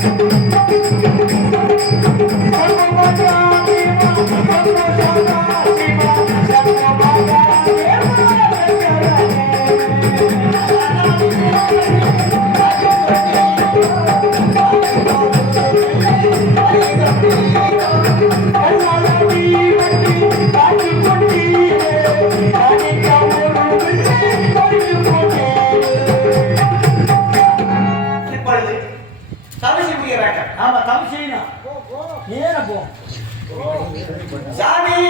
இப்பொழுது स्वामी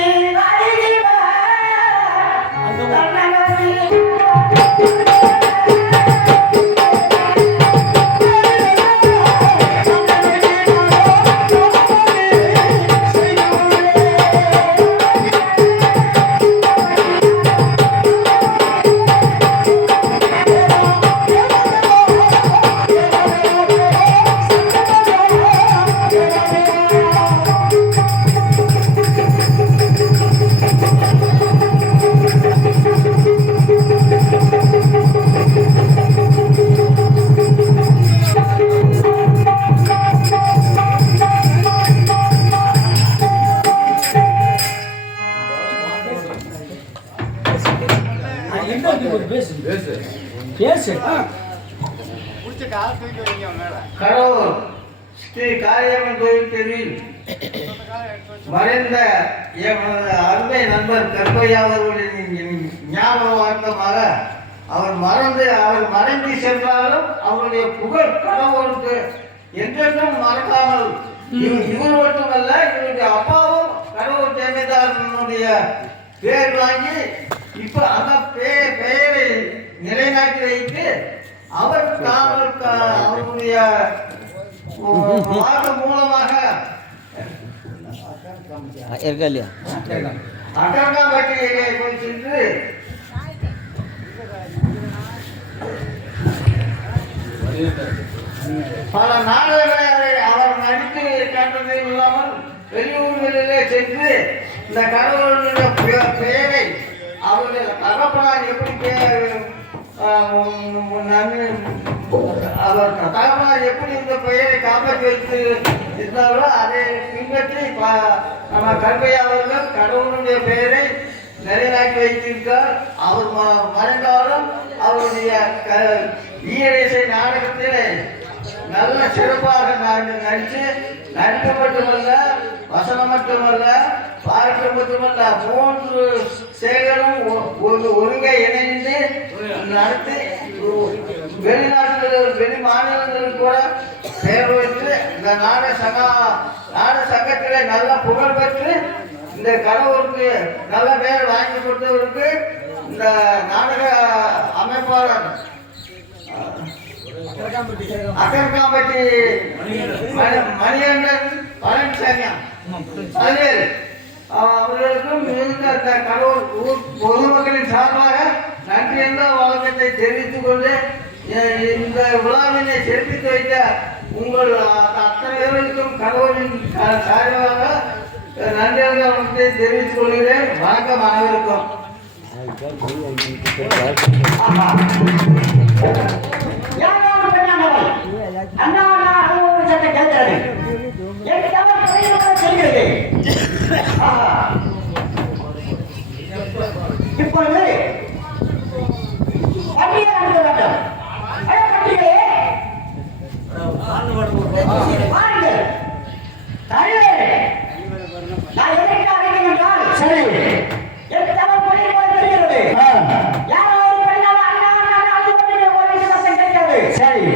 அவர் மறைந்து சென்றாலும் அவருடைய புகழ் கடவுளுக்கு என்றென்றும் மறக்காமல் இவர் மட்டுமல்ல இவருடைய அப்பாவும் கடவுள் ஜெயலலிதாவினுடைய பேர் வாங்கி இப்ப அந்த பே- பெயரை நிலைநாட்டி வைத்து அவர் கா- அவருடைய மூலமாக இருக்கா இல்லையா? அகர்காம்பட்டியிலே போய் சென்று பல நாடுகளை அவர் நடித்து காட்டுவதை இல்லாமல் வெளியூர்களிலே சென்று இந்த கடவுளுடைய பெயரை அவருடைய தகப்பனார் எப்படி பெயர் அவர் தகப்பனார் எப்படி இந்த பெயரை காப்பாற்றி வைத்து இருந்தாரோ அதை பின்பற்றி ப- நம்ம கருப்பையா அவர்கள் கடவுளுடைய பெயரை நிலைநாட்டி வைத்திருக்கார் அவர் மறைந்தாலும் அவருடைய க- ஈரேசை நாடகத்திலே நல்ல சிறப்பாக நடி- நடித்து நடிக்க மட்டுமல்ல வசனம் மட்டுமல்ல பாட்டு மட்டுமல்ல மூன்று சேகரும் ஒ- ஒருங்கே இணைந்து நடத்தி வெளிநாட்டில் வெளி மாநிலங்களில் கூட பெயர் வைத்து இந்த நாட சங்க நாட சங்கத்திலே நல்ல புகழ் பெற்று இந்த கடவுளுக்கு நல்ல பேர் வாங்கி கொடுத்தவருக்கு இந்த நாடக அமைப்பாளர் அக்கர்காம்பட்டி மணி- மணிகண்டன் பழனிசாமி அதில் அவர்களுக்கும் இருந்த அந்த கடவுள் ஊர் பொதுமக்களின் சார்பாக நன்றி என்ற வழக்கத்தை தெரிவித்துக் கொண்டு இந்த விழாவினை சிறப்பித்து வைத்த உங்கள் அத்தனை பேருக்கும் கடவுளின் சார்பாக நன்றி என்ற தெரிவித்துக் கொள்கிறேன் வணக்கம் அனைவருக்கும் யாராவது பெண்ணானவள் அண்ணா அண்ணா அனுபவத்தை கேட்கிறது என் தவறு குறைவாக செய்கிறது ஆஹா. இப்பொழுது பண்டிகை நடத்த வேண்டும் அட பண்டிகையே வாருங்கள் தலைவரே நான் எதற்கு அழைக்கிறேன் என்றால் சரி என் தவறு குறைவாக தெரிகிறது யாராவது பெண்ணால் அண்ணா அண்ணா அண்ணா அழுது கொண்டிருக்கிற ஒரு சத்தம் கேட்கிறது சரி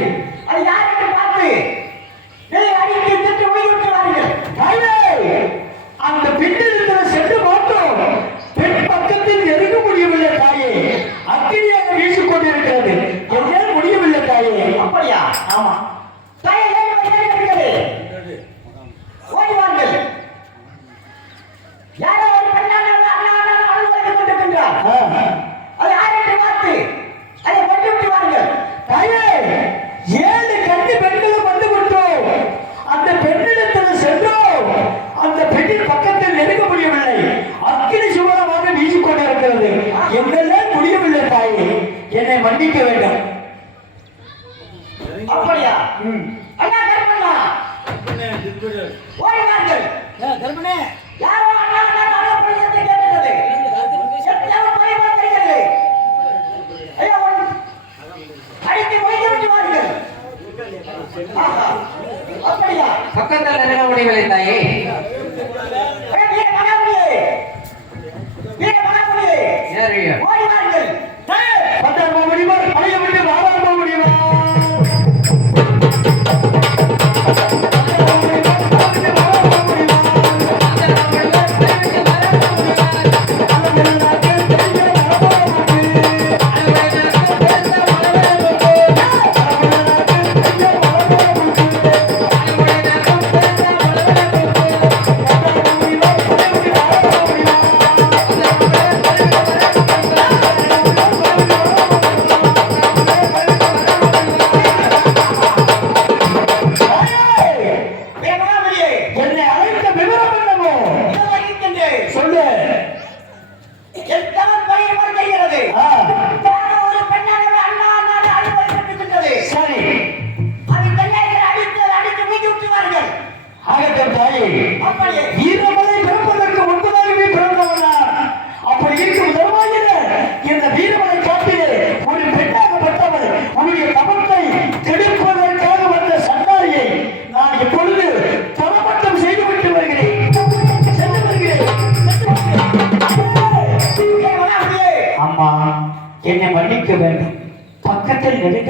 அது யார் என்று பார்த்து இதை அடித்து திட்டு உயிரிட்டு வாருங்கள் தாயே, அந்த பின்னிருந்தவர் சென்று பார்த்தோம் பெண் பக்கத்தில் நெருங்க முடியவில்லை தாயே அக்கினியாக வீசிக் கொண்டிருக்கிறது என்னால் முடியவில்லை தாயே அப்படியா ஆமா தாயை ஏன் வந்து இருக்கிறது ஓடி வாருங்கள் கருமனே யாரோ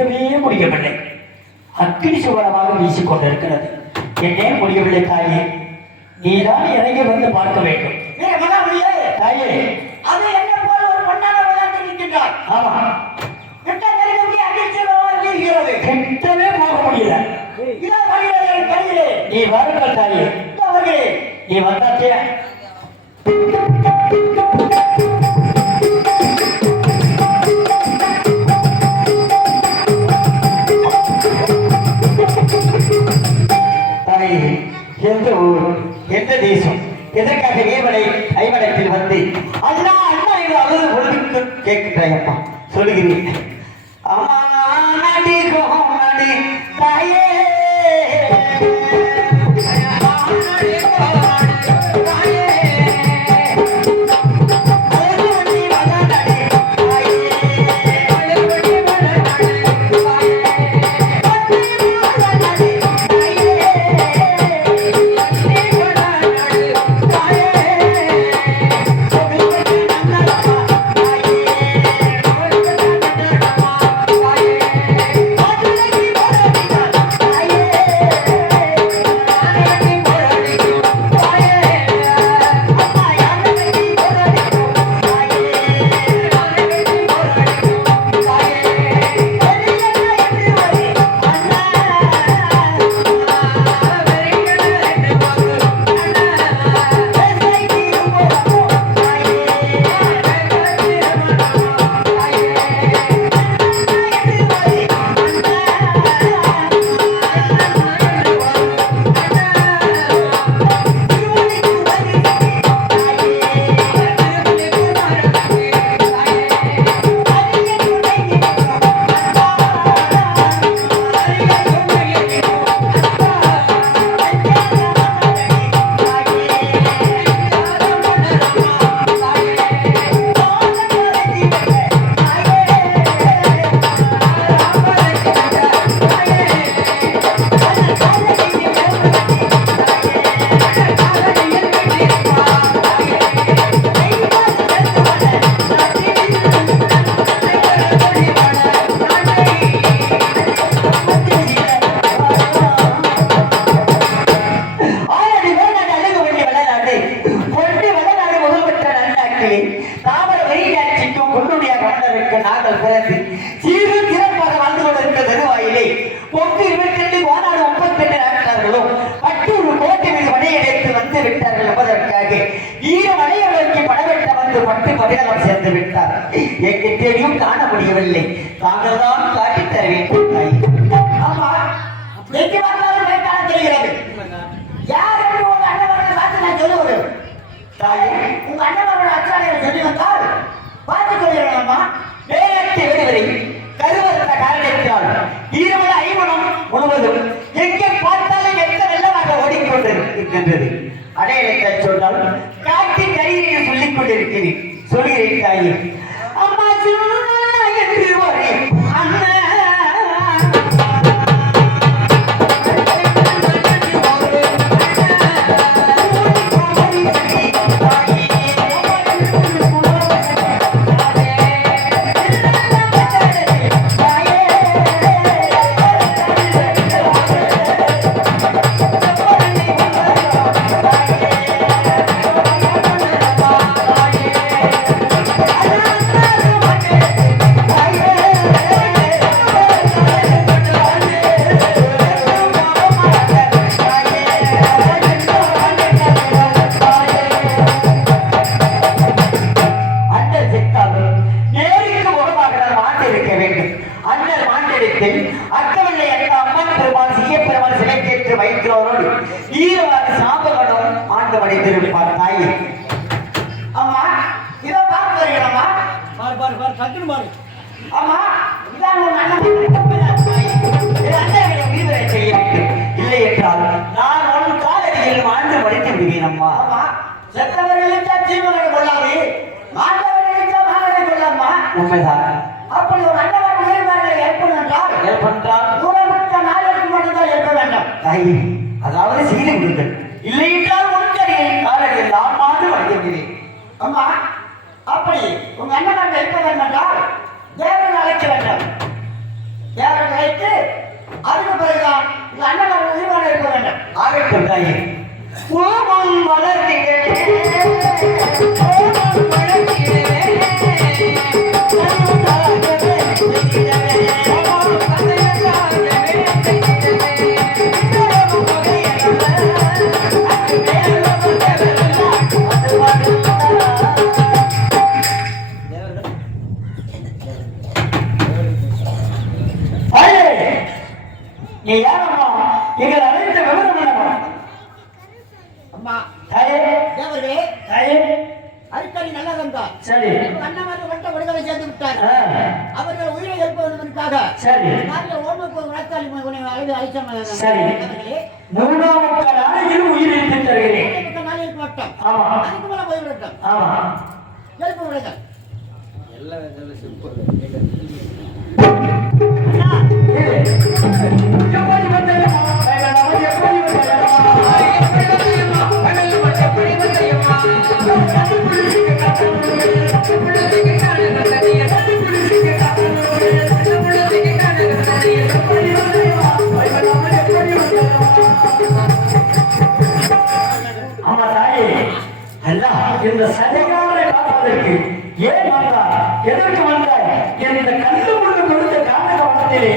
நெருங்கவே முடியவில்லை. அக்கினி சுவரமாக வீசிக் கொண்டிருக்கிறது என்னே முடியவில்லை தாயே? நீதான் இறங்கி வந்து பார்க்க வேண்டும். தாயே! அது என்ன போல ஒரு ஆமா. கிட்டவே போக முடியல. நீ வாருங்கள் தாயே. நீ வந்தாச்சே தேசம். எதற்காக ஏவலை ஐவனத்தில் வந்து அல்லா அண்ணா என்று அழுது பொழுதுக்கு கேட்கிறாயப்பா சொல்லுகிறேன் வந்து விட்டார்கள் என்பதற்காக வீர வடையவர்களுக்கு படவெட்ட வந்து பட்டு படையலம் சேர்ந்து விட்டார். எங்கே தேடியும் காண முடியவில்லை. தாங்கள் தான் காட்டி தர வேண்டும் ஆமா எங்கு பார்த்தாலும் வேண்டாம் தெரிகிறது. யார் என்று உங்க அண்ணவர்கள் பார்த்து நான் சொல்லுவது? தாயே உங்க அண்ணவர்கள் அச்சாரியை சொல்லி வந்தால் பார்த்து சொல்கிறேன் அம்மா வேலைக்கு விடுவதை கருவறுத்த காரணத்தினால் ஈரமல ஐவனம் முழுவதும் எங்கே பார்த்தாலும் எந்த வெள்ளமாக ஓடிக்கொண்டு சென்றது அடையாளத்தை சொன்னால் காட்டி கரியை சொல்லிக் கொண்டிருக்கிறேன். சொல்கிறேன் தாயே. அம்மா உண்மைதான். அப்படி ஒரு அண்ணன் உயிர்வார்களை ஏற்படும் என்றால் ஏற்பென்றால்? ஊரமுட்ட நாளுக்கு மட்டும்தான் ஏற்க வேண்டும். தாயே அதாவது செய்து விடுங்கள் இல்லை என்றால் உன்கடியில் காலடியில் நான் மடித்து விடுவேன் அம்மா அப்படி உங்க அண்ணன் இருக்க வேண்டும் என்றால் தேவன் அழைக்க வேண்டும். தேவன் அழைத்து அதுக்கு பிறகுதான் உங்க அண்ணன் உயிரோடு இருக்க வேண்டும். ஆகட்டும் தாயே. நல்லதம் தான் சரி அண்ணன் மட்டும் விடுதலை செய்து விட்டார். அவர்கள் உயிரை எழுப்புவதற்காக சரி. நாட்டில் ஓமக்கு வழக்காளி உன்னை அழைத்து அழைத்த சரி. மூணாம் முக்கால் ஆணையில் உயிரிழத்து தருகிறேன் நாளைக்கு மட்டும். ஆமா. அதுக்கு மேல போய்விடட்டும் ஆமா. எழுப்பு விடுங்கள் ஏய், எப்படி இந்த சதிகாரனை பார்ப்பதற்கு ஏன் வந்தார்? எதற்கு வந்தார்? என்ற கண்டு கொண்டு கொடுத்த காரண காலத்திலே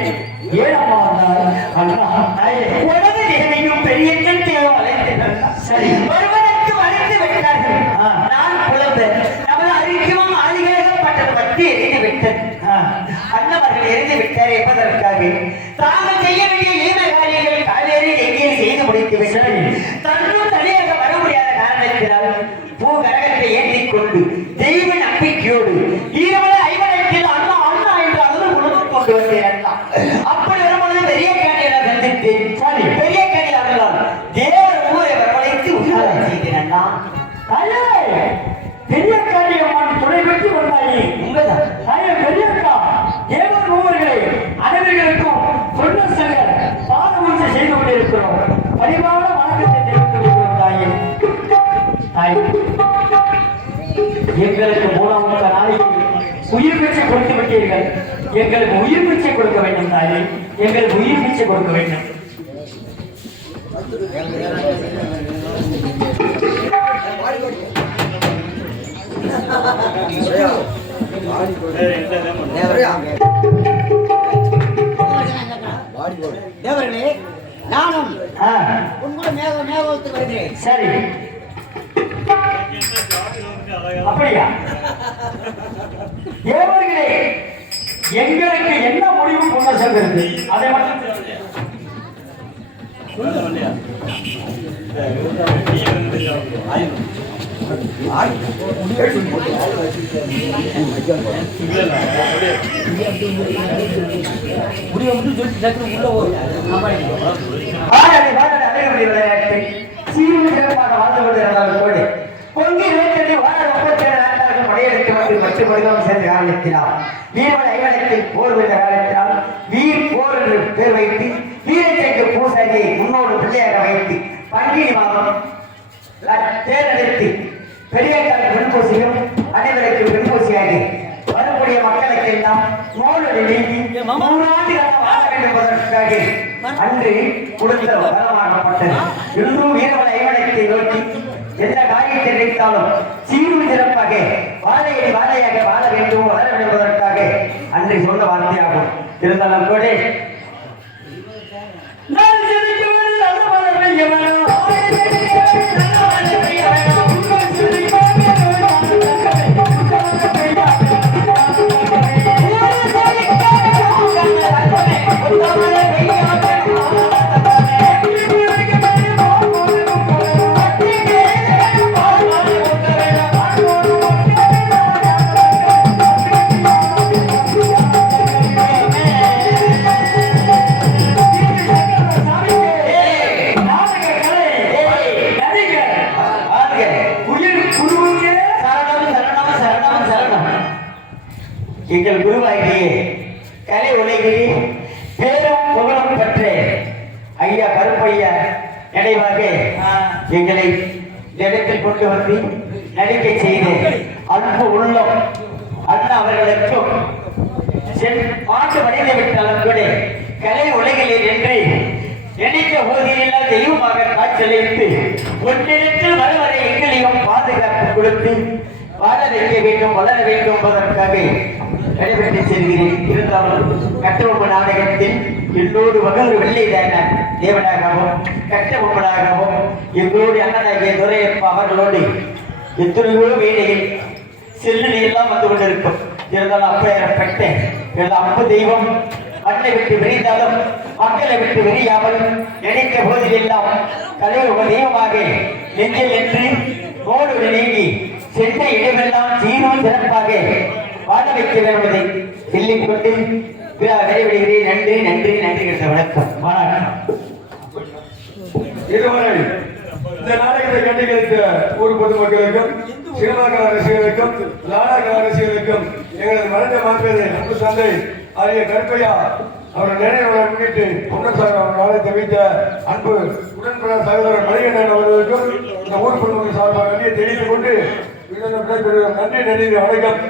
தாயே எங்களுக்கு மூணாவது நாளைக்கு உயிர் பிச்சை கொடுத்து விட்டீர்கள். எங்களுக்கு உயிர் பிச்சை கொடுக்க வேண்டும் தாயே. எங்களுக்கு உயிர் பிச்சை கொடுக்க வேண்டும். தேவர்களே நானும் ஆ, உங்களை மேக மேகத்துக்கு வருகிறேன். சரி. அப்படியா? ஏவர்களே எங்களுக்கு என்ன முடிவு கொண்டு சென்றது அதை மட்டும் முடிய மட்டும் சொல்லிட்டு உள்ள போய் சீரிய சிறப்பாக வாழ்ந்து கொண்டு இருந்தாலும் கோடி பொங்கி வேட்டை வாழ முப்பத்தி ஏழு நாட்டார்கள் படையெடுக்க சேர்ந்து ஆரம்பித்தினார் வீரவன் ஐவனத்தில் போர் வென்ற காலத்தினால் வீர் போர் பேர் வைத்து வீரச்சைக்கு பூசாரியை முன்னோடு பிள்ளையாக வைத்து பங்கினி மாதம் தேர்ந்தெடுத்து பெரியாக்கால் பெண்பூசியும் அனைவருக்கு பெண்பூசியாகி வரக்கூடிய மக்களுக்கு எல்லாம் நோயோடு நீங்கி நூறாண்டு காலம் அன்று கொடுத்த பலமாக்கப்பட்டது இன்றும் வீரவன் ஐவனத்தை நோக்கி எந்த காரியத்தை நினைத்தாலும் சீரும் சிறப்பாக வாழையடி வாழையாக வாழ வேண்டும் வளர வேண்டும் என்பதற்காக அன்றை சொன்ன வார்த்தையாகும். இருந்தாலும் கூட எங்கள் குருவாகிய கலை உலகில் பேரும் புகழும் பெற்ற. ஐயா கருப்பையா நினைவாக எங்களை இந்த இடத்தில் கொண்டு வந்து நடிக்க செய்து அன்பு உள்ளம் அண்ணா அவர்களுக்கும் பாட்டு வடிந்து விட்டாலும் கூட கலை உலகில் நின்று நினைத்த போதிலெல்லாம் தெய்வமாக காட்சியளித்து ஒன்றிடத்தில் வருவரை எங்களையும் பாதுகாப்பு கொடுத்து வாழ வைக்க வேண்டும் வளர வேண்டும் என்பதற்காக நடைபெற்று செல்கிறேன். இருந்தாலும் கட்டபொம்ம நாடகத்தில் என்னோடு மகள் வெள்ளை தேவனாகவும் கட்டபொம்மனாகவும் எங்களோடு அண்ணனாகிய துரையப்பா அவர்களோடு எத்தனையோ வேலையில் செல்லுநீர் எல்லாம் வந்து கொண்டிருக்கும். இருந்தாலும் அப்பேற்பட்ட எனது அம்பு தெய்வம் மண்ணை விட்டு விரிந்தாலும் மக்களை விட்டு விரியாமல் நினைத்த போதிலெல்லாம் தலைவர் ஒரு தெய்வமாக நெஞ்சில் நின்று கோடு நீங்கி சென்ற இடமெல்லாம் சீரும் சிறப்பாக வாழ வைக்க என்பதை சொல்லிக் கொண்டு விழா நன்றி நன்றி நன்றி என்ற வணக்கம். வணக்கம் இதுவரை இந்த நாடகத்தை கண்டுகளித்த ஊர் பொதுமக்களுக்கும் சினிமாக்கல அரசியலுக்கும் நாடக அரசியலுக்கும் எங்களது மறைந்த மாற்றது அன்பு சந்தை ஆரிய கருப்பையா அவர் நினைவுகளை முன்னிட்டு பொன்னசாமி அவர் நாளை வைத்த அன்பு உடன்பட சகோதரர் மணிகண்டன் அவர்களுக்கும் இந்த ஊர் பொதுமக்கள் சார்பாக நன்றியை தெரிவித்துக் கொண்டு நன்றி நன்றி வணக்கம்